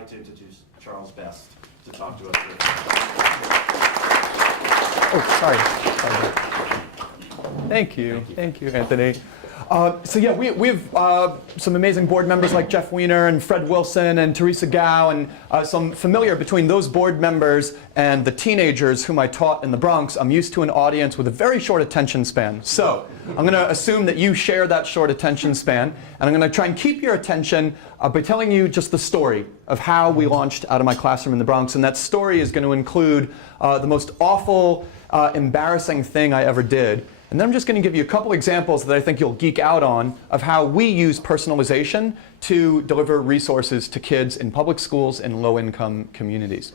like to introduce Charles Best to talk to us. Oh, sorry. Thank you, Anthony. So yeah, we have some amazing board members like Jeff Weiner and Fred Wilson and Teresa Gao, and so I'm familiar between those board members and the teenagers whom I taught in the Bronx. I'm used to an audience with a very short attention span. So I'm going to assume that you share that short attention span, and I'm going to try and keep your attention by telling you just the story of how we launched Out of My Classroom in the Bronx. And that story is going to include the most awful, embarrassing thing I ever did. And then I'm just going to give you a couple examples that I think you'll geek out on of how we use personalization to deliver resources to kids in public schools in low-income communities.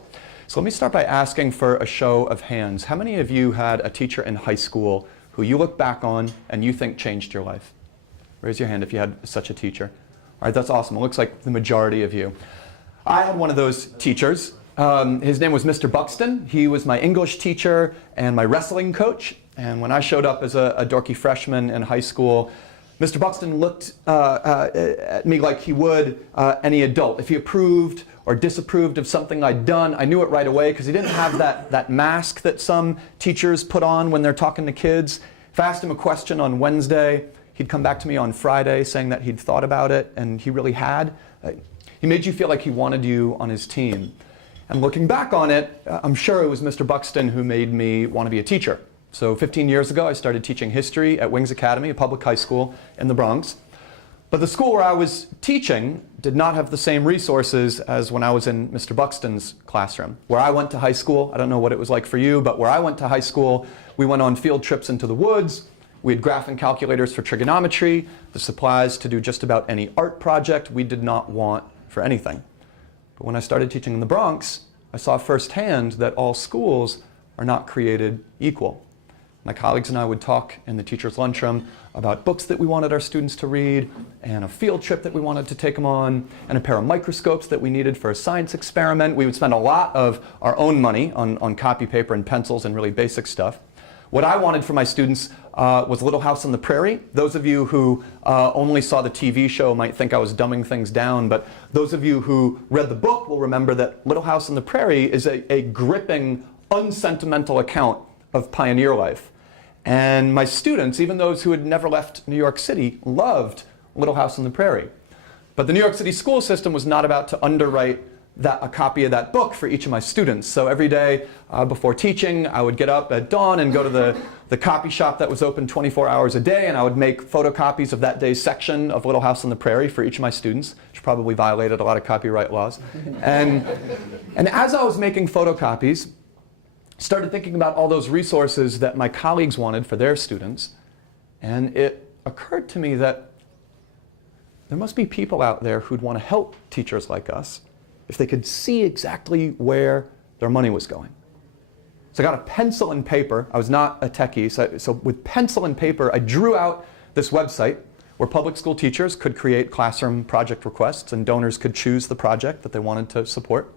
So let me start by asking for a show of hands. How many of you had a teacher in high school who you look back on and you think changed your life? Raise your hand if you had such a teacher. All right, that's awesome. It looks like the majority of you. I had one of those teachers. His name was Mr. Buxton. He was my English teacher and my wrestling coach. And when I showed up as a dorky freshman in high school, Mr. Buxton looked at me like he would any adult. If he approved or disapproved of something I'd done, I knew it right away because he didn't have that mask that some teachers put on when they're talking to kids. If I asked him a question on Wednesday, he'd come back to me on Friday saying that he'd thought about it, and he really had. He made you feel like he wanted you on his team. And looking back on it, I'm sure it was Mr. Buxton who made me want to be a teacher. So 15 years ago, I started teaching history at Wings Academy, a public high school in the Bronx. But the school where I was teaching did not have the same resources as when I was in Mr. Buxton's classroom. Where I went to high school, I don't know what it was like for you, but where I went to high school, we went on field trips into the woods. We had graphing calculators for trigonometry, the supplies to do just about any art project we did not want for anything. But when I started teaching in the Bronx, I saw firsthand that all schools are not created equal. My colleagues and I would talk in the teacher's lunchroom about books that we wanted our students to read, and a field trip that we wanted to take them on, and a pair of microscopes that we needed for a science experiment. We would spend a lot of our own money on copy paper and pencils and really basic stuff. What I wanted for my students was Little House on the Prairie. Those of you who only saw the TV show might think I was dumbing things down, but those of you who read the book will remember that Little House on the Prairie is a gripping, unsentimental account of pioneer life. And my students, even those who had never left New York City, loved Little House on the Prairie. But the New York City school system was not about to underwrite a copy of that book for each of my students. So every day before teaching, I would get up at dawn and go to the copy shop that was open 24 hours a day, and I would make photocopies of that day's section of Little House on the Prairie for each of my students, which probably violated a lot of copyright laws. And as I was making photocopies, started thinking about all those resources that my colleagues wanted for their students, and it occurred to me that there must be people out there who'd want to help teachers like us if they could see exactly where their money was going. So I got a pencil and paper. I was not a techie, so with pencil and paper, I drew out this website where public school teachers could create classroom project requests, and donors could choose the project that they wanted to support.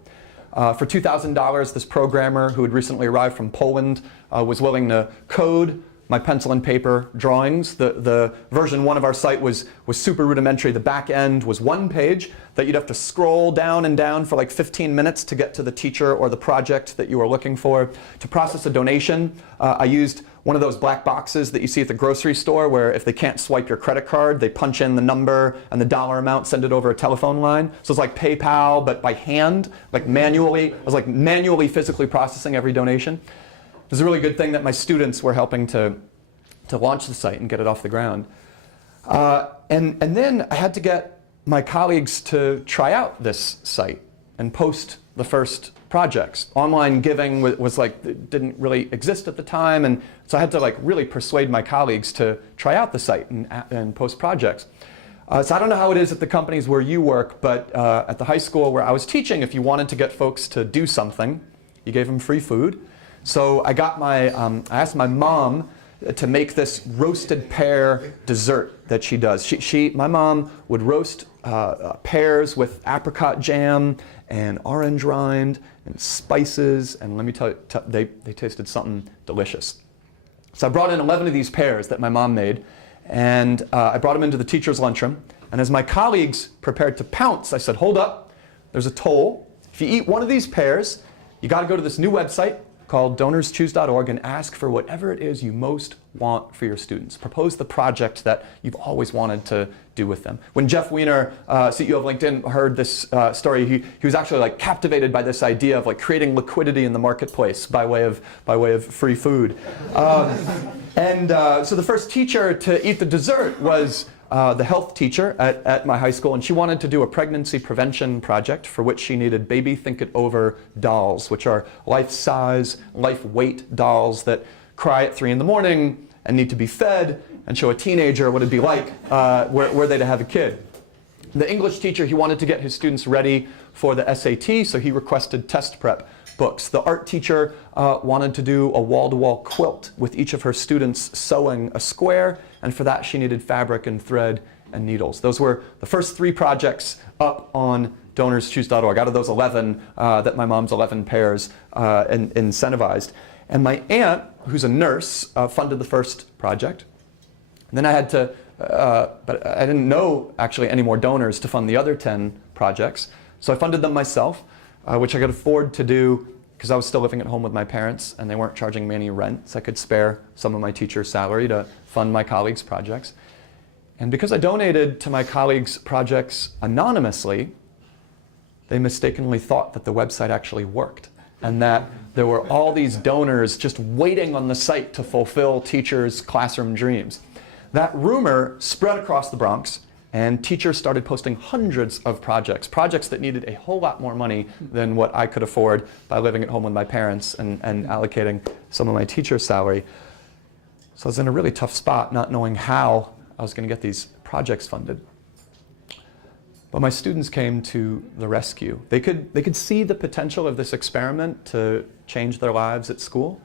For $2,000, this programmer who had recently arrived from Poland was willing to code my pencil and paper drawings. The version 1 of our site was super rudimentary. The back end was one page that you'd have to scroll down and down for like 15 minutes to get to the teacher or the project that you were looking for. To process a donation, I used one of those black boxes that you see at the grocery store where if they can't swipe your credit card, they punch in the number and the dollar amount, send it over a telephone line. So it's like PayPal, but by hand, like manually. I was like manually, physically processing every donation. It was a really good thing that my students were helping to launch the site and get it off the ground. And then I had to get my colleagues to try out this site and post the first projects. Online giving was like, didn't really exist at the time, and so I had to like really persuade my colleagues to try out the site and post projects. So I don't know how it is at the companies where you work, but at the high school where I was teaching, if you wanted to get folks to do something, you gave them free food. So I asked my mom to make this roasted pear dessert that she does. My mom would roast pears with apricot jam and orange rind and spices, and let me tell you, they tasted something delicious. So I brought in 11 of these pears that my mom made, and I brought them into the teacher's lunchroom, and as my colleagues prepared to pounce, I said, hold up, there's a toll. If you eat one of these pears, you got to go to this new website called DonorsChoose.org and ask for whatever it is you most want for your students. Propose the project that you've always wanted to do with them. When Jeff Weiner, CEO of LinkedIn, heard this story, he was actually like captivated by this idea of like creating liquidity in the marketplace by way of free food. So the first teacher to eat the dessert was the health teacher at my high school, and she wanted to do a pregnancy prevention project for which she needed baby think it over dolls, which are life-size, life-weight dolls that cry at 3 in the morning and need to be fed and show a teenager what it'd be like were they to have a kid. The English teacher, he wanted to get his students ready for the SAT, so he requested test prep books. The art teacher wanted to do a wall-to-wall quilt with each of her students sewing a square, and for that she needed fabric and thread and needles. Those were the first 3 projects up on DonorsChoose.org, out of those 11 that my mom's 11 pairs incentivized. And my aunt, who's a nurse, funded the first project. And then I had to, but I didn't know actually any more donors to fund the other 10 projects. So I funded them myself, which I could afford to do because I was still living at home with my parents and they weren't charging me any rent, so I could spare some of my teacher's salary to fund my colleagues' projects. And because I donated to my colleagues' projects anonymously, they mistakenly thought that the website actually worked and that there were all these donors just waiting on the site to fulfill teachers' classroom dreams. That rumor spread across the Bronx, and teachers started posting hundreds of projects that needed a whole lot more money than what I could afford by living at home with my parents and allocating some of my teacher's salary. So I was in a really tough spot, not knowing how I was going to get these projects funded. But my students came to the rescue. They could see the potential of this experiment to change their lives at school.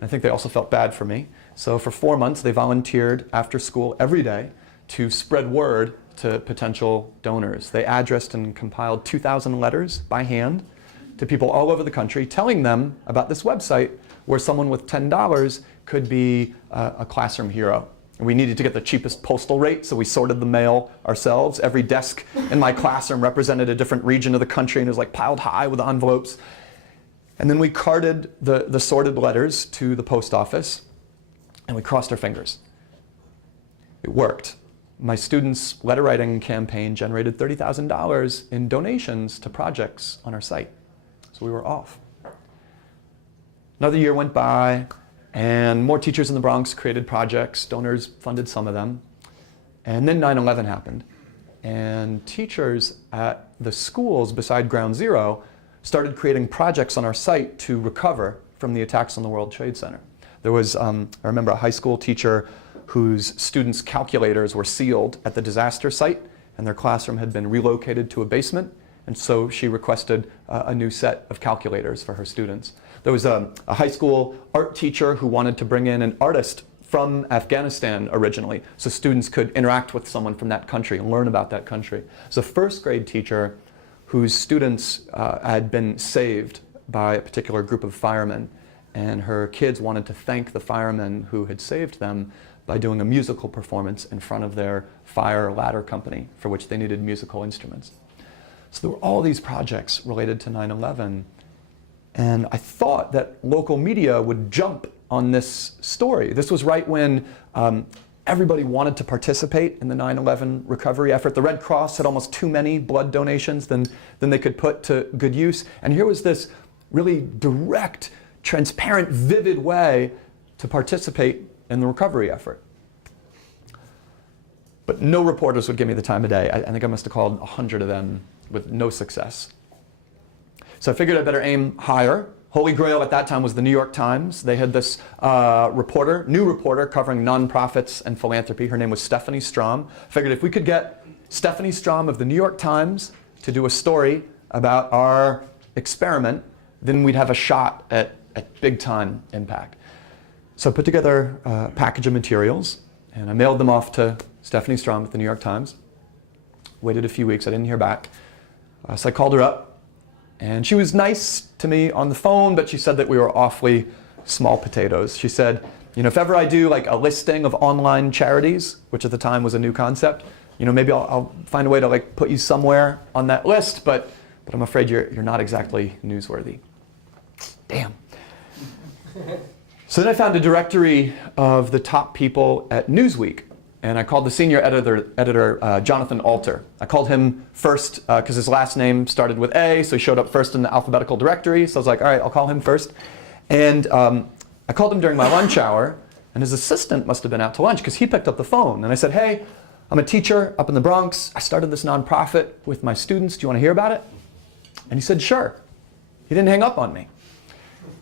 I think they also felt bad for me. So for 4 months, they volunteered after school every day to spread word to potential donors. They addressed and compiled 2,000 letters by hand to people all over the country, telling them about this website where someone with $10 could be a classroom hero. And we needed to get the cheapest postal rate, so we sorted the mail ourselves. Every desk in my classroom represented a different region of the country, and it was like piled high with envelopes. And then we carted the sorted letters to the post office, and we crossed our fingers. It worked. My students' letter writing campaign generated $30,000 in donations to projects on our site. So we were off. Another year went by, and more teachers in the Bronx created projects. Donors funded some of them. And then 9/11 happened. And teachers at the schools beside Ground Zero started creating projects on our site to recover from the attacks on the World Trade Center. There was, I remember, a high school teacher whose students' calculators were sealed at the disaster site, and their classroom had been relocated to a basement, and so she requested a new set of calculators for her students. There was a high school art teacher who wanted to bring in an artist from Afghanistan originally, so students could interact with someone from that country and learn about that country. There's a first grade teacher whose students had been saved by a particular group of firemen, and her kids wanted to thank the firemen who had saved them by doing a musical performance in front of their fire ladder company for which they needed musical instruments. So there were all these projects related to 9/11, and I thought that local media would jump on this story. This was right when everybody wanted to participate in the 9/11 recovery effort. The Red Cross had almost too many blood donations than they could put to good use, and here was this really direct, transparent, vivid way to participate in the recovery effort. But no reporters would give me the time of day. I think I must have called 100 of them with no success. So I figured I better aim higher. Holy Grail at that time was the New York Times. They had this new reporter covering nonprofits and philanthropy. Her name was Stephanie Strom. I figured if we could get Stephanie Strom of the New York Times to do a story about our experiment, then we'd have a shot at big time impact. So I put together a package of materials, and I mailed them off to Stephanie Strom at the New York Times. Waited a few weeks, I didn't hear back. So I called her up, and she was nice to me on the phone, but she said that we were awfully small potatoes. She said, if ever I do like a listing of online charities, which at the time was a new concept, maybe I'll find a way to like put you somewhere on that list, but but I'm afraid you're not exactly newsworthy. Damn. So then I found a directory of the top people at Newsweek, and I called the senior editor Jonathan Alter. I called him first because his last name started with A, so he showed up first in the alphabetical directory. So I was like, all right, I'll call him first. And I called him during my lunch hour, and his assistant must have been out to lunch because he picked up the phone. And I said, hey, I'm a teacher up in the Bronx. I started this nonprofit with my students. Do you want to hear about it? And he said, sure. He didn't hang up on me.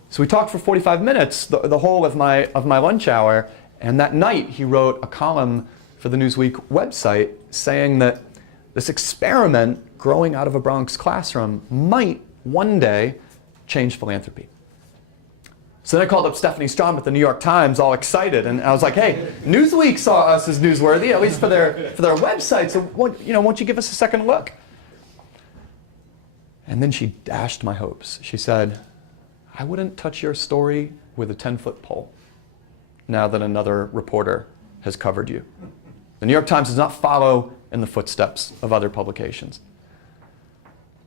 So we talked for 45 minutes, the whole of my lunch hour. And that night, he wrote a column for the Newsweek website saying that this experiment growing out of a Bronx classroom might one day change philanthropy. So then I called up Stephanie Strom at the New York Times, all excited, and I was like, "Hey, Newsweek saw us as newsworthy, at least for their website. So, won't you give us a second look?" And then she dashed my hopes. She said, "I wouldn't touch your story with a 10-foot pole. Now that another reporter has covered you, the New York Times does not follow in the footsteps of other publications."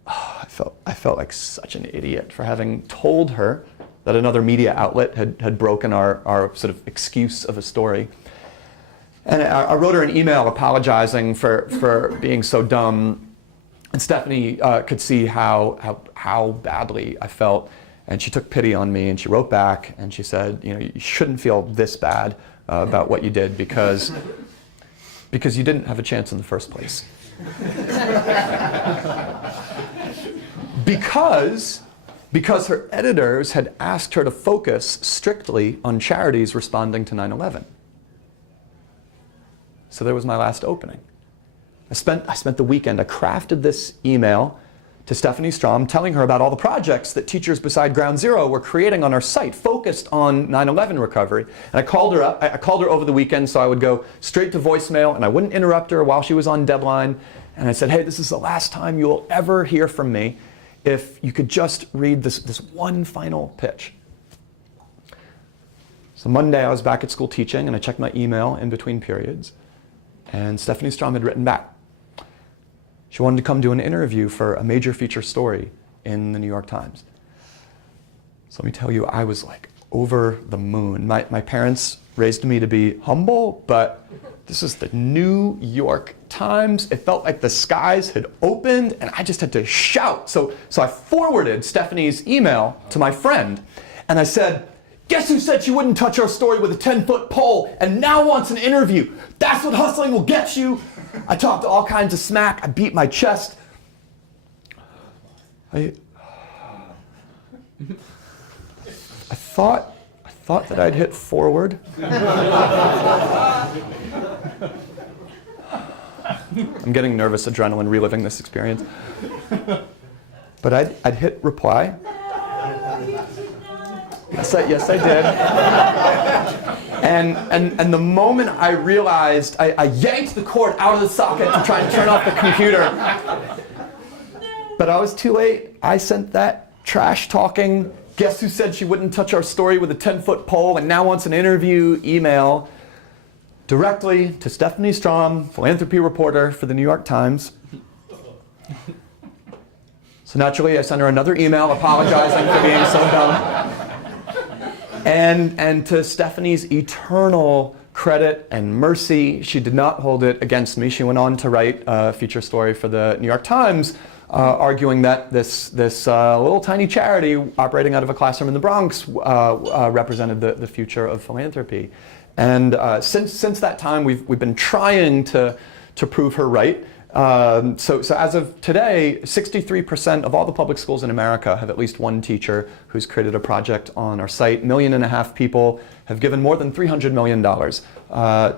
Oh, I felt like such an idiot for having told her that another media outlet had broken our sort of excuse of a story. And I wrote her an email apologizing for being so dumb. And Stephanie could see how badly I felt. And she took pity on me and she wrote back and she said, you shouldn't feel this bad about what you did because you didn't have a chance in the first place. Because her editors had asked her to focus strictly on charities responding to 9/11. So there was my last opening. I spent the weekend, I crafted this email to Stephanie Strom telling her about all the projects that Teachers Beside Ground Zero were creating on our site focused on 9/11 recovery. And I called her up, I called her over the weekend so I would go straight to voicemail and I wouldn't interrupt her while she was on deadline. And I said, hey, this is the last time you will ever hear from me. If you could just read this one final pitch. So Monday I was back at school teaching and I checked my email in between periods. And Stephanie Strom had written back. She wanted to come do an interview for a major feature story in the New York Times. So let me tell you, I was like over the moon. My parents raised me to be humble, but this is the New York Times. It felt like the skies had opened and I just had to shout. So I forwarded Stephanie's email to my friend and I said, guess who said she wouldn't touch our story with a 10-foot pole and now wants an interview? That's what hustling will get you. I talked all kinds of smack. I beat my chest. I thought that I'd hit forward. I'm getting nervous, adrenaline, reliving this experience. But I'd hit reply. Yes, I did. And the moment I realized, I yanked the cord out of the socket to try and turn off the computer. But I was too late. I sent that trash-talking, guess who said she wouldn't touch our story with a 10-foot pole and now wants an interview email directly to Stephanie Strom, philanthropy reporter for the New York Times. So naturally, I sent her another email apologizing for being so dumb. And to Stephanie's eternal credit and mercy, she did not hold it against me. She went on to write a feature story for the New York Times, arguing that this little tiny charity operating out of a classroom in the Bronx represented the future of philanthropy. And since that time, we've been trying to prove her right. So as of today, 63% of all the public schools in America have at least one teacher who's created a project on our site. 1.5 million people have given more than $300 million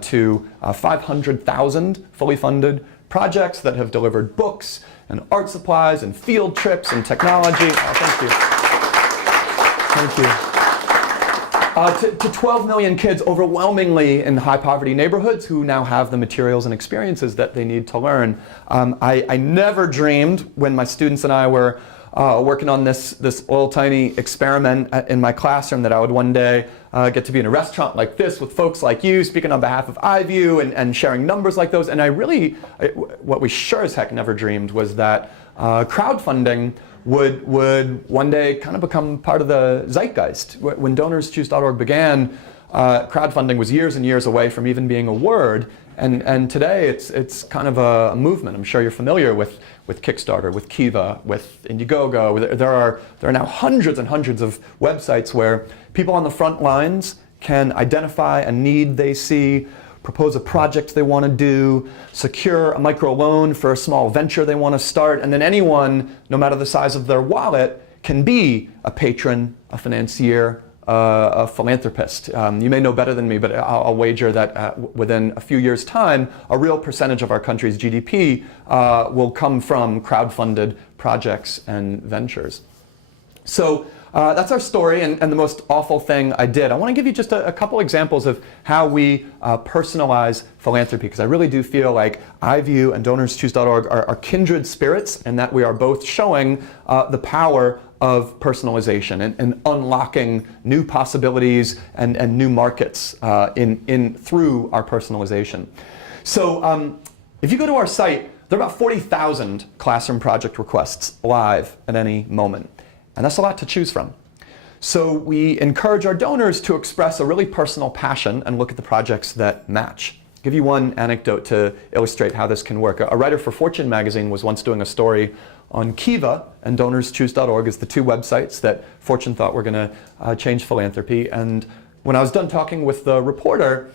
to 500,000 fully funded projects that have delivered books and art supplies and field trips and technology. Oh, thank you. Thank you. To 12 million kids, overwhelmingly in high poverty neighborhoods, who now have the materials and experiences that they need to learn. I never dreamed when my students and I were working on this little tiny experiment in my classroom that I would one day get to be in a restaurant like this with folks like you speaking on behalf of Eyeview and sharing numbers like those. And what we sure as heck never dreamed was that crowdfunding would one day kind of become part of the zeitgeist. When DonorsChoose.org began, crowdfunding was years and years away from even being a word, and today it's kind of a movement. I'm sure you're familiar with Kickstarter, with Kiva, with Indiegogo. There are now hundreds and hundreds of websites where people on the front lines can identify a need they see, propose a project they want to do, secure a microloan for a small venture they want to start, and then anyone, no matter the size of their wallet, can be a patron, a financier, a philanthropist. You may know better than me, but I'll wager that within a few years' time, a real percentage of our country's GDP will come from crowdfunded projects and ventures. So that's our story and the most awful thing I did. I want to give you just a couple examples of how we personalize philanthropy, because I really do feel like Eyeview and DonorsChoose.org are kindred spirits, and that we are both showing the power of personalization and unlocking new possibilities and new markets through our personalization. So if you go to our site, there are about 40,000 classroom project requests live at any moment. And that's a lot to choose from. So we encourage our donors to express a really personal passion and look at the projects that match. I'll give you one anecdote to illustrate how this can work. A writer for Fortune magazine was once doing a story on Kiva and DonorsChoose.org as the two websites that Fortune thought were going to change philanthropy. And when I was done talking with the reporter,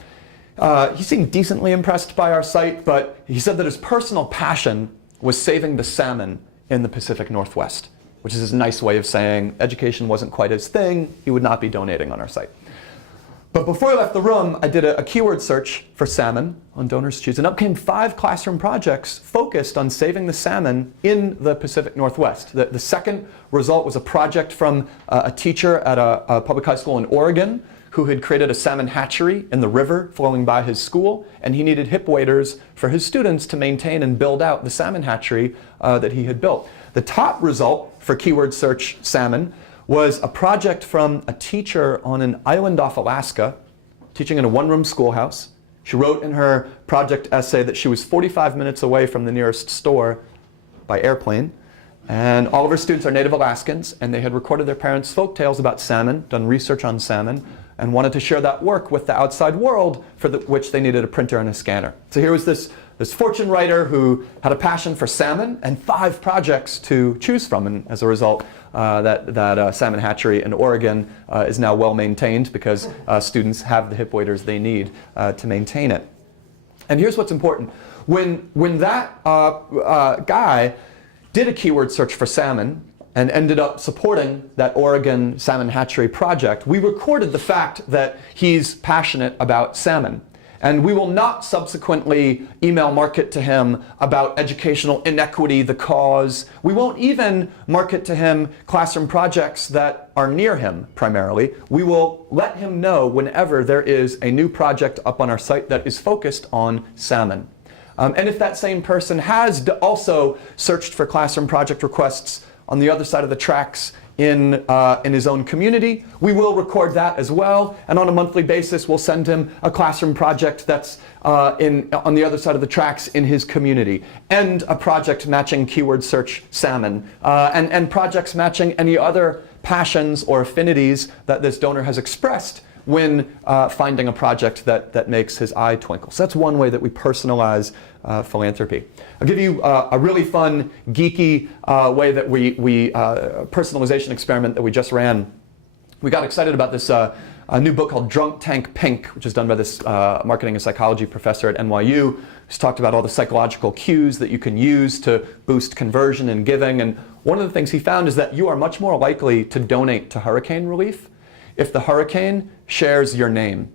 he seemed decently impressed by our site, but he said that his personal passion was saving the salmon in the Pacific Northwest, which is his nice way of saying education wasn't quite his thing, he would not be donating on our site. But before I left the room, I did a keyword search for salmon on DonorsChoose, and up came 5 classroom projects focused on saving the salmon in the Pacific Northwest. The second result was a project from a teacher at a public high school in Oregon who had created a salmon hatchery in the river flowing by his school, and he needed hip waders for his students to maintain and build out the salmon hatchery that he had built. The top result for keyword search salmon was a project from a teacher on an island off Alaska, teaching in a one-room schoolhouse. She wrote in her project essay that she was 45 minutes away from the nearest store by airplane, and all of her students are native Alaskans, and they had recorded their parents' folk tales about salmon, done research on salmon, and wanted to share that work with the outside world, for which they needed a printer and a scanner. So here was this Fortune writer who had a passion for salmon and 5 projects to choose from, and as a result, that salmon hatchery in Oregon is now well maintained because students have the hip waders they need to maintain it. And here's what's important. When that guy did a keyword search for salmon and ended up supporting that Oregon salmon hatchery project, we recorded the fact that he's passionate about salmon. And we will not subsequently email market to him about educational inequity, the cause. We won't even market to him classroom projects that are near him primarily. We will let him know whenever there is a new project up on our site that is focused on salmon. And if that same person has also searched for classroom project requests on the other side of the tracks in his own community, we will record that as well, and on a monthly basis we'll send him a classroom project that's on the other side of the tracks in his community, and a project matching keyword search salmon, and projects matching any other passions or affinities that this donor has expressed when finding a project that makes his eye twinkle. So that's one way that we personalize philanthropy. I'll give you a really fun, geeky way that we personalization experiment that we just ran. We got excited about this a new book called Drunk Tank Pink, which is done by this marketing and psychology professor at NYU. He's talked about all the psychological cues that you can use to boost conversion and giving. And one of the things he found is that you are much more likely to donate to hurricane relief if the hurricane shares your name.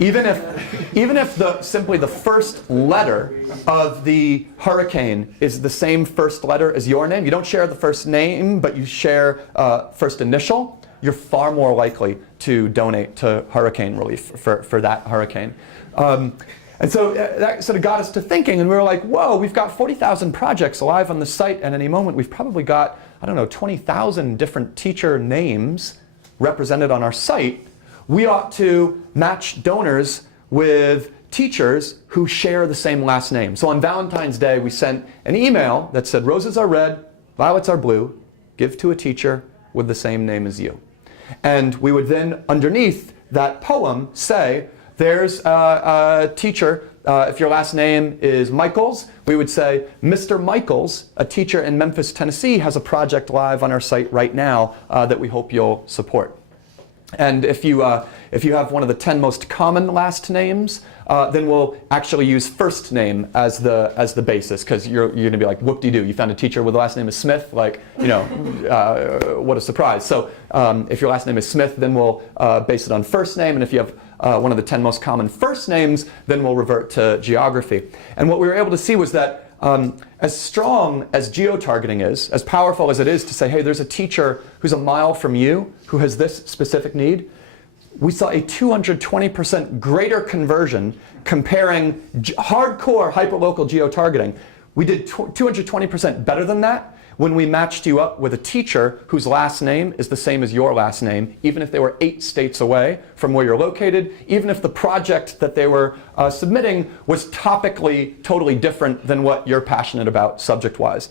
Even if simply the first letter of the hurricane is the same first letter as your name, you don't share the first name, but you share first initial, you're far more likely to donate to hurricane relief for that hurricane. And so that sort of got us to thinking, and we were like, whoa, we've got 40,000 projects live on the site at any moment. We've probably got, 20,000 different teacher names represented on our site. We ought to match donors with teachers who share the same last name. So on Valentine's Day, we sent an email that said, roses are red, violets are blue, give to a teacher with the same name as you. And we would then, underneath that poem, say, there's a teacher, if your last name is Michaels, we would say, Mr. Michaels, a teacher in Memphis, Tennessee, has a project live on our site right now that we hope you'll support. And if you have one of the 10 most common last names, then we'll actually use first name as the basis, because you're going to be like, whoop-de-doo, you found a teacher with the last name is Smith, like, you know, what a surprise. So if your last name is Smith, then we'll base it on first name, and if you have one of the 10 most common first names, then we'll revert to geography. And what we were able to see was that as strong as geo-targeting is, as powerful as it is to say, hey, there's a teacher who's a mile from you who has this specific need, we saw a 220% greater conversion comparing hardcore hyperlocal geo-targeting. We did 220% better than that when we matched you up with a teacher whose last name is the same as your last name, even if they were 8 states away from where you're located, even if the project that they were submitting was topically totally different than what you're passionate about subject-wise.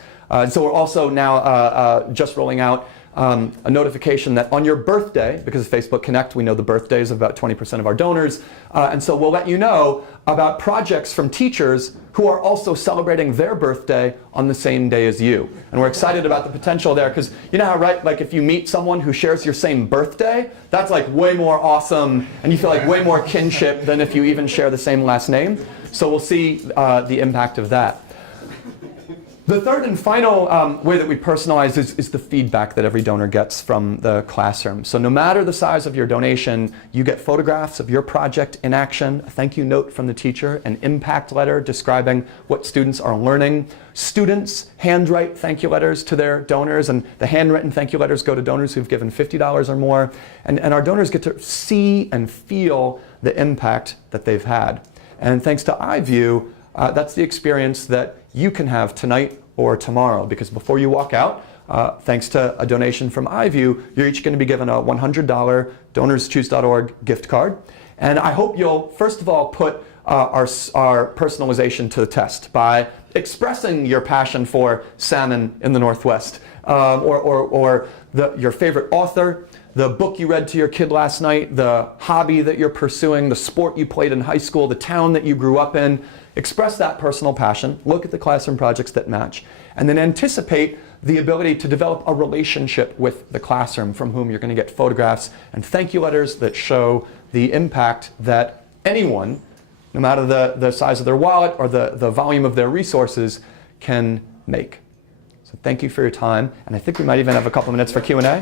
So we're also now just rolling out a notification that on your birthday, because of Facebook Connect, we know the birthdays of about 20% of our donors, and so we'll let you know about projects from teachers who are also celebrating their birthday on the same day as you. And we're excited about the potential there, because you know how, right, like if you meet someone who shares your same birthday, that's like way more awesome, and you feel like way more kinship than if you even share the same last name. So we'll see the impact of that. The third and final way that we personalize is the feedback that every donor gets from the classroom. So no matter the size of your donation, you get photographs of your project in action, a thank you note from the teacher, an impact letter describing what students are learning. Students handwrite thank you letters to their donors, and the handwritten thank you letters go to donors who've given $50 or more. And our donors get to see and feel the impact that they've had. And thanks to Eyeview, that's the experience that you can have tonight or tomorrow, because before you walk out, thanks to a donation from Eyeview, you're each going to be given a $100 DonorsChoose.org gift card. And I hope you'll, first of all, put our personalization to the test by expressing your passion for salmon in the Northwest, or your favorite author, the book you read to your kid last night, the hobby that you're pursuing, the sport you played in high school, the town that you grew up in. Express that personal passion, look at the classroom projects that match, and then anticipate the ability to develop a relationship with the classroom from whom you're going to get photographs and thank you letters that show the impact that anyone, no matter the size of their wallet or the volume of their resources, can make. So thank you for your time, and I think we might even have a couple minutes for Q&A.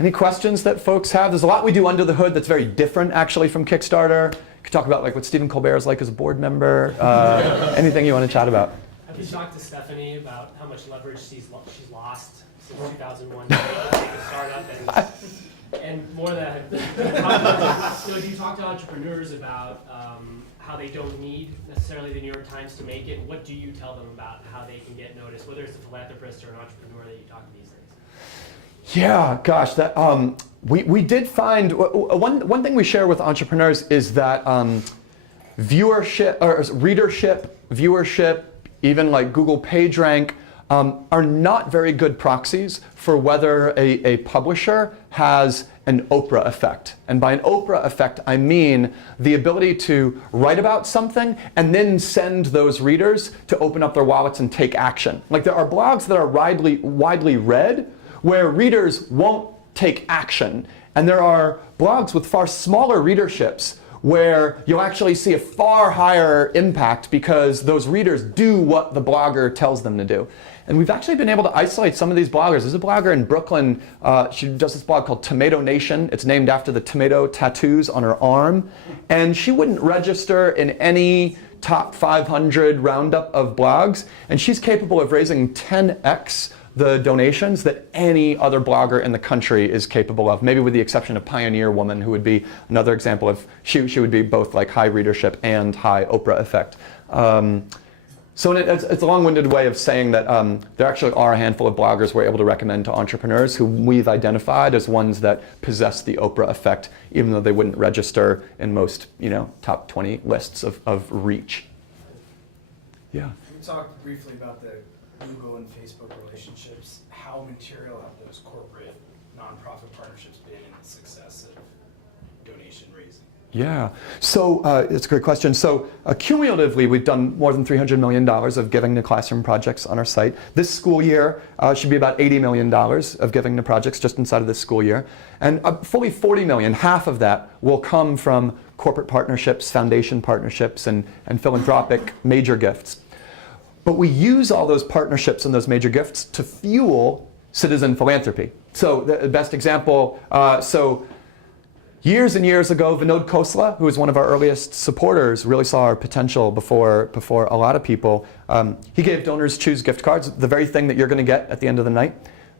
Any questions that folks have? There's a lot we do under the hood that's very different, actually, from Kickstarter. You could talk about like what Stephen Colbert is like as a board member. Anything you want to chat about? Have you talked to Stephanie about how much leverage she's lost since 2001 to make a startup? And more than that, do you talk to entrepreneurs about how they don't need necessarily the New York Times to make it? What do you tell them about how they can get noticed, whether it's a philanthropist or an entrepreneur that you talk to these days? Yeah, gosh, that we did find one thing we share with entrepreneurs is that viewership or readership, viewership, even like Google PageRank are not very good proxies for whether a publisher has an Oprah effect. And by an Oprah effect, I mean the ability to write about something and then send those readers to open up their wallets and take action. Like there are blogs that are widely read where readers won't take action. And there are blogs with far smaller readerships where you'll actually see a far higher impact because those readers do what the blogger tells them to do. And we've actually been able to isolate some of these bloggers. There's a blogger in Brooklyn, she does this blog called Tomato Nation. It's named after the tomato tattoos on her arm. And she wouldn't register in any top 500 roundup of blogs. And she's capable of raising 10x the donations that any other blogger in the country is capable of, maybe with the exception of Pioneer Woman, who would be another example of, she would be both like high readership and high Oprah effect. So it's a long-winded way of saying that there actually are a handful of bloggers we're able to recommend to entrepreneurs who we've identified as ones that possess the Oprah effect, even though they wouldn't register in most top 20 lists of reach. Yeah. We talked briefly about the Google and Facebook relationships. How material have those corporate nonprofit partnerships been in the success of donation raising? Yeah, so it's a great question. So cumulatively, we've done more than $300 million of giving to classroom projects on our site. This school year should be about $80 million of giving to projects just inside of this school year. And fully $40 million, half of that, will come from corporate partnerships, foundation partnerships, and philanthropic major gifts. But we use all those partnerships and those major gifts to fuel citizen philanthropy. So the best example, years and years ago, Vinod Khosla, who was one of our earliest supporters, really saw our potential before a lot of people. He gave DonorsChoose gift cards, the very thing that you're going to get at the end of the night.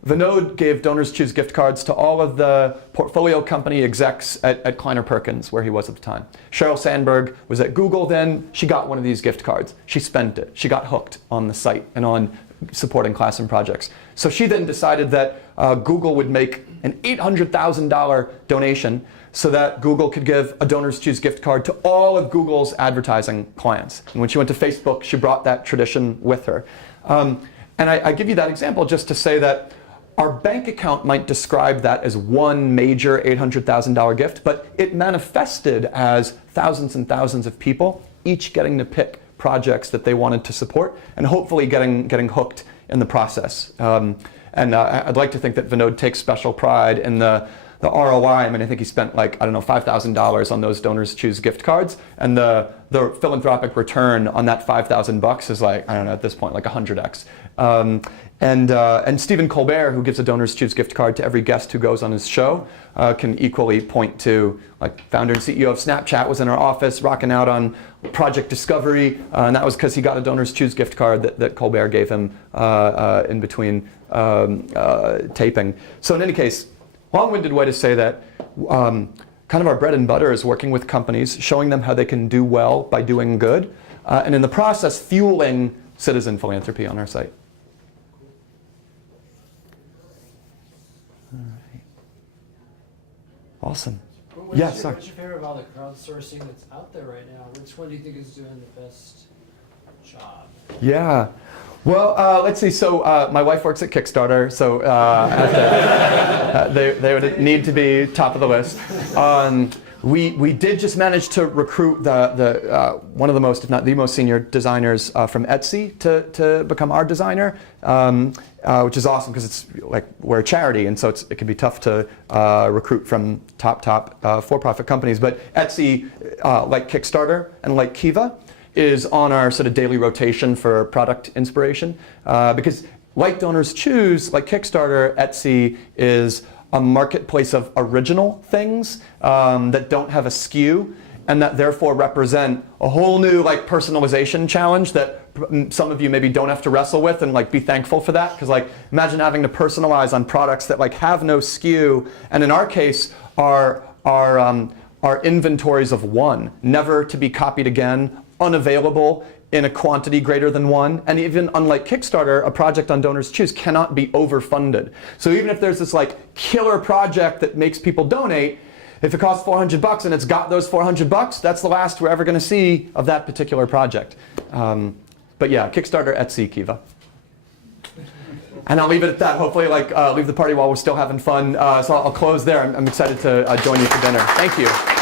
Vinod gave DonorsChoose gift cards to all of the portfolio company execs at Kleiner Perkins, where he was at the time. Sheryl Sandberg was at Google then. She got one of these gift cards. She spent it. She got hooked on the site and on supporting classroom projects. So she then decided that Google would make an $800,000 donation so that Google could give a DonorsChoose gift card to all of Google's advertising clients. And when she went to Facebook, she brought that tradition with her. And I give you that example just to say that our bank account might describe that as one major $800,000 gift, but it manifested as thousands and thousands of people, each getting to pick projects that they wanted to support, and hopefully getting hooked in the process. I'd like to think that Vinod takes special pride in the ROI. I mean, I think he spent like, I don't know, $5,000 on those DonorsChoose gift cards, and the philanthropic return on that $5,000 is like, I don't know, at this point, like 100x. And Stephen Colbert, who gives a DonorsChoose gift card to every guest who goes on his show, can equally point to, like, founder and CEO of Snapchat was in our office rocking out on Project Discovery, and that was because he got a DonorsChoose gift card that Colbert gave him in between taping. So in any case, long-winded way to say that kind of our bread and butter is working with companies, showing them how they can do well by doing good, and in the process fueling citizen philanthropy on our site. All right. Awesome. Yes, sorry. What's your favorite about the crowdsourcing that's out there right now? Which one do you think is doing the best job? Yeah. Well, let's see. So my wife works at Kickstarter, so they would need to be top of the list. We did just manage to recruit one of the most, if not the most senior designers from Etsy to become our designer, which is awesome because it's like we're a charity, and so it can be tough to recruit from top for-profit companies. But Etsy, like Kickstarter and like Kiva, is on our sort of daily rotation for product inspiration, because like DonorsChoose, like Kickstarter, Etsy is a marketplace of original things that don't have a SKU, and that therefore represent a whole new like personalization challenge that some of you maybe don't have to wrestle with, and like be thankful for that, because like imagine having to personalize on products that like have no SKU, and in our case are inventories of one, never to be copied again, unavailable in a quantity greater than one, and even unlike Kickstarter, a project on DonorsChoose cannot be overfunded. So even if there's this like killer project that makes people donate, if it costs $400 and it's got those $400, that's the last we're ever going to see of that particular project. But yeah, Kickstarter, Etsy, Kiva. And I'll leave it at that. Hopefully, like leave the party while we're still having fun. So I'll close there. I'm excited to join you for dinner. Thank you.